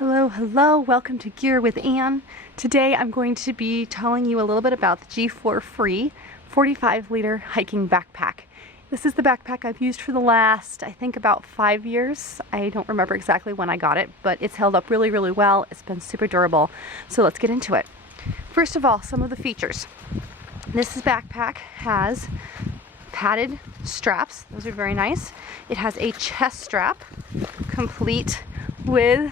Hello, hello, welcome to Gear with Ann. Today I'm going to be telling you a little bit about the G4Free 45L hiking backpack. This is the backpack I've used for the last, I think, about 5 years. I don't remember exactly when I got it, but it's held up really, really well. It's been super durable. So let's get into it. First of all, some of the features. This backpack has padded straps. Those are very nice. It has a chest strap complete with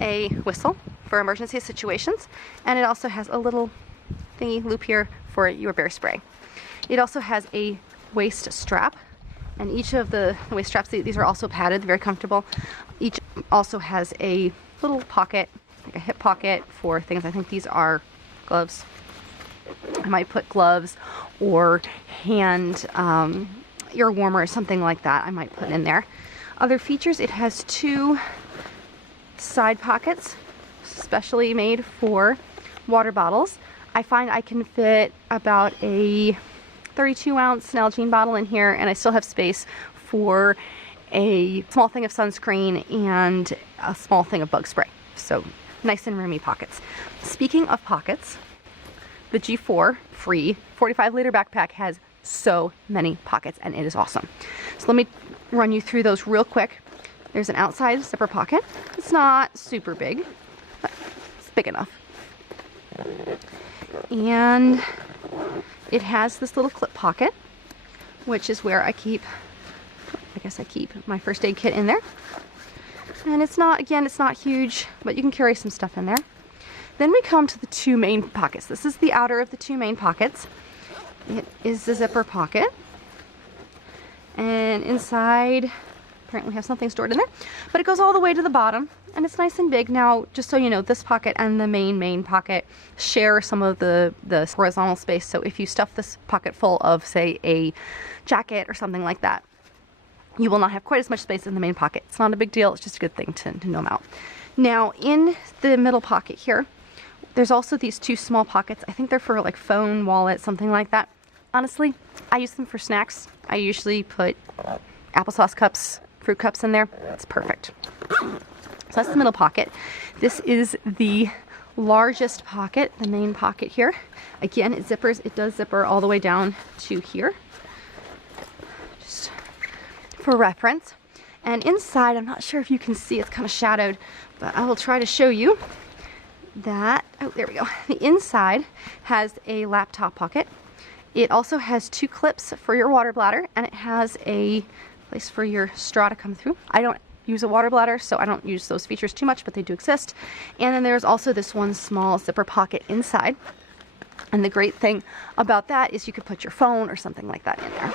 a whistle for emergency situations, and it also has a little thingy loop here for your bear spray. It also has a waist strap, and each of the waist straps, these are also padded, very comfortable. Each also has a little pocket, like a hip pocket for things. I think these are gloves. I might put gloves or hand ear warmer or something like that I might put in there. Other features, it has two side pockets specially made for water bottles. I find I can fit about a 32-ounce Nalgene bottle in here, and I still have space for a small thing of sunscreen and a small thing of bug spray. So nice and roomy pockets. Speaking of pockets, the G4Free 45L backpack has so many pockets, and it is awesome. So let me run you through those real quick. There's an outside zipper pocket. It's not super big, but it's big enough. And it has this little clip pocket, which is where I keep my first aid kit in there. And it's not, again, it's not huge, but you can carry some stuff in there. Then we come to the two main pockets. This is the outer of the two main pockets. It is the zipper pocket. And inside, apparently we have something stored in there, but it goes all the way to the bottom, and it's nice and big. Now, just so you know, this pocket and the main pocket share some of the horizontal space, so if you stuff this pocket full of, say, a jacket or something like that, you will not have quite as much space in the main pocket. It's not a big deal, it's just a good thing to know about. Now, in the middle pocket here, there's also these two small pockets. I think they're for like phone, wallet, something like that. Honestly, I use them for snacks. I usually put applesauce cups, fruit cups in there. It's perfect. So that's the middle pocket. This is the largest pocket, the main pocket here. Again, it zippers. It does zipper all the way down to here, just for reference. And inside, I'm not sure if you can see, it's kind of shadowed, but I will try to show you that. Oh, there we go. The inside has a laptop pocket. It also has two clips for your water bladder, and it has a place for your straw to come through. I don't use a water bladder, so I don't use those features too much, but they do exist. And then there's also this one small zipper pocket inside. And the great thing about that is you could put your phone or something like that in there.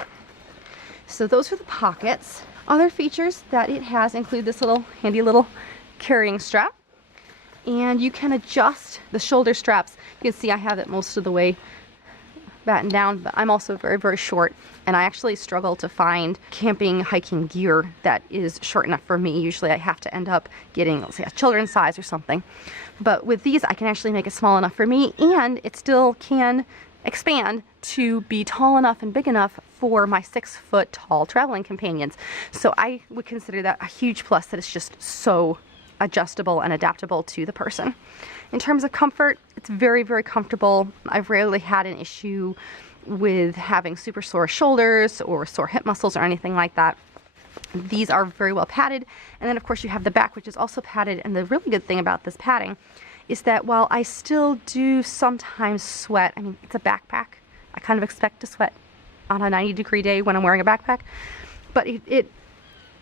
So those are the pockets. Other features that it has include this little handy little carrying strap. And you can adjust the shoulder straps. You can see I have it most of the way battened down, but I'm also very, very short, and I actually struggle to find camping, hiking gear that is short enough for me. Usually I have to end up getting, let's say, a children's size or something. But with these, I can actually make it small enough for me, and it still can expand to be tall enough and big enough for my 6-foot tall traveling companions. So I would consider that a huge plus, that it's just so adjustable and adaptable to the person. In terms of comfort, it's very, very comfortable. I've rarely had an issue with having super sore shoulders or sore hip muscles or anything like that. These are very well padded. And then of course you have the back, which is also padded. And the really good thing about this padding is that while I still do sometimes sweat, I mean, it's a backpack. I kind of expect to sweat on a 90-degree day when I'm wearing a backpack, but it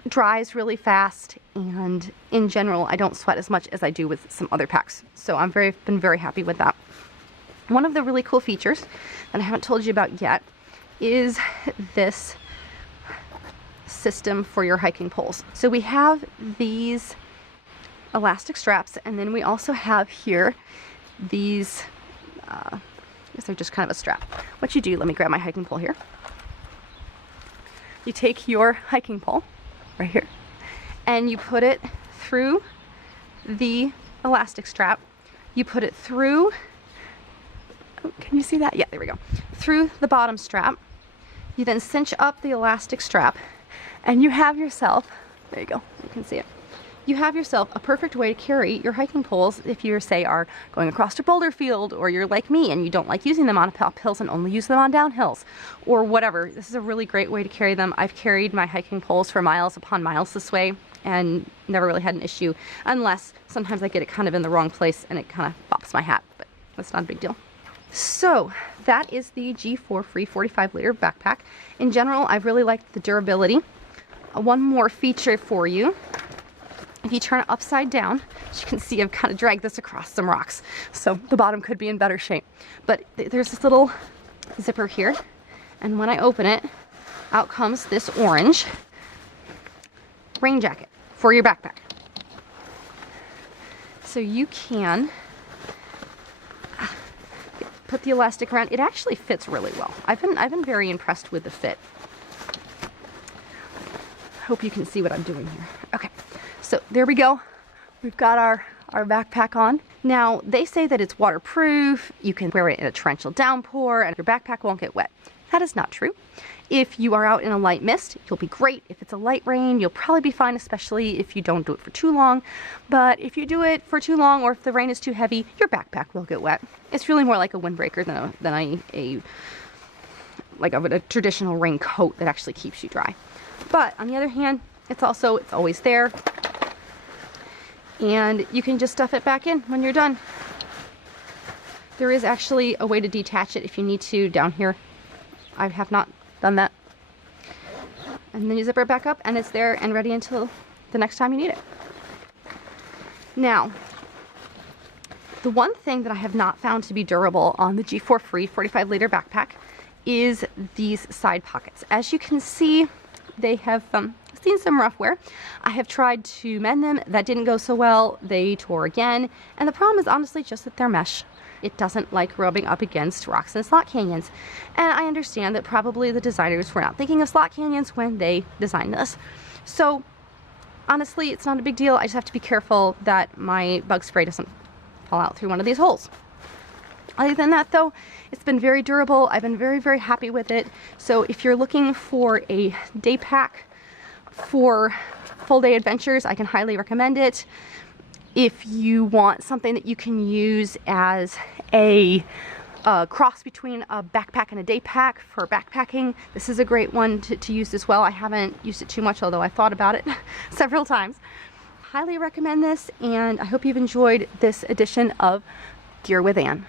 dries really fast, and in general I don't sweat as much as I do with some other packs, so I've been very happy with that. One of the really cool features that I haven't told you about yet is this system for your hiking poles. So we have these elastic straps, and then we also have here these I guess they're just kind of a strap. What you do, let me grab my hiking pole here. You take your hiking pole right here, and you put it through the elastic strap. You put it through, oh, can you see that? Yeah, there we go. Through the bottom strap. You then cinch up the elastic strap, and you have yourself, there you go, you can see it. you have yourself a perfect way to carry your hiking poles if you, say, are going across a boulder field, or you're like me and you don't like using them on uphills and only use them on downhills, or whatever. This is a really great way to carry them. I've carried my hiking poles for miles upon miles this way and never really had an issue, unless sometimes I get it kind of in the wrong place and it kind of bops my hat, but that's not a big deal. So that is the G4Free 45L backpack. In general, I've really liked the durability. One more feature for you. If you turn it upside down, as you can see, I've kind of dragged this across some rocks, so the bottom could be in better shape. But there's this little zipper here, and when I open it, out comes this orange rain jacket for your backpack. So you can put the elastic around. It actually fits really well. I've been very impressed with the fit. Hope you can see what I'm doing here. Okay. So there we go. We've got our backpack on. Now, they say that it's waterproof, you can wear it in a torrential downpour, and your backpack won't get wet. That is not true. If you are out in a light mist, you'll be great. If it's a light rain, you'll probably be fine, especially if you don't do it for too long. But if you do it for too long, or if the rain is too heavy, your backpack will get wet. It's really more like a windbreaker than a traditional raincoat that actually keeps you dry. But on the other hand, it's always there. And you can just stuff it back in when you're done. There is actually a way to detach it if you need to down here. I have not done that. And then you zip it back up and it's there and ready until the next time you need it. Now, the one thing that I have not found to be durable on the G4Free 45L backpack is these side pockets. As you can see, they have seen some rough wear. I have tried to mend them. That didn't go so well. They tore again. And the problem is honestly just that they're mesh. It doesn't like rubbing up against rocks and slot canyons. And I understand that probably the designers were not thinking of slot canyons when they designed this. So honestly, it's not a big deal. I just have to be careful that my bug spray doesn't fall out through one of these holes. Other than that though, it's been very durable. I've been very, very happy with it. So if you're looking for a day pack for full day adventures, I can highly recommend it. If you want something that you can use as a cross between a backpack and a day pack for backpacking, this is a great one to use as well. I haven't used it too much, although I thought about it several times. Highly recommend this, and I hope you've enjoyed this edition of Gear with Ann.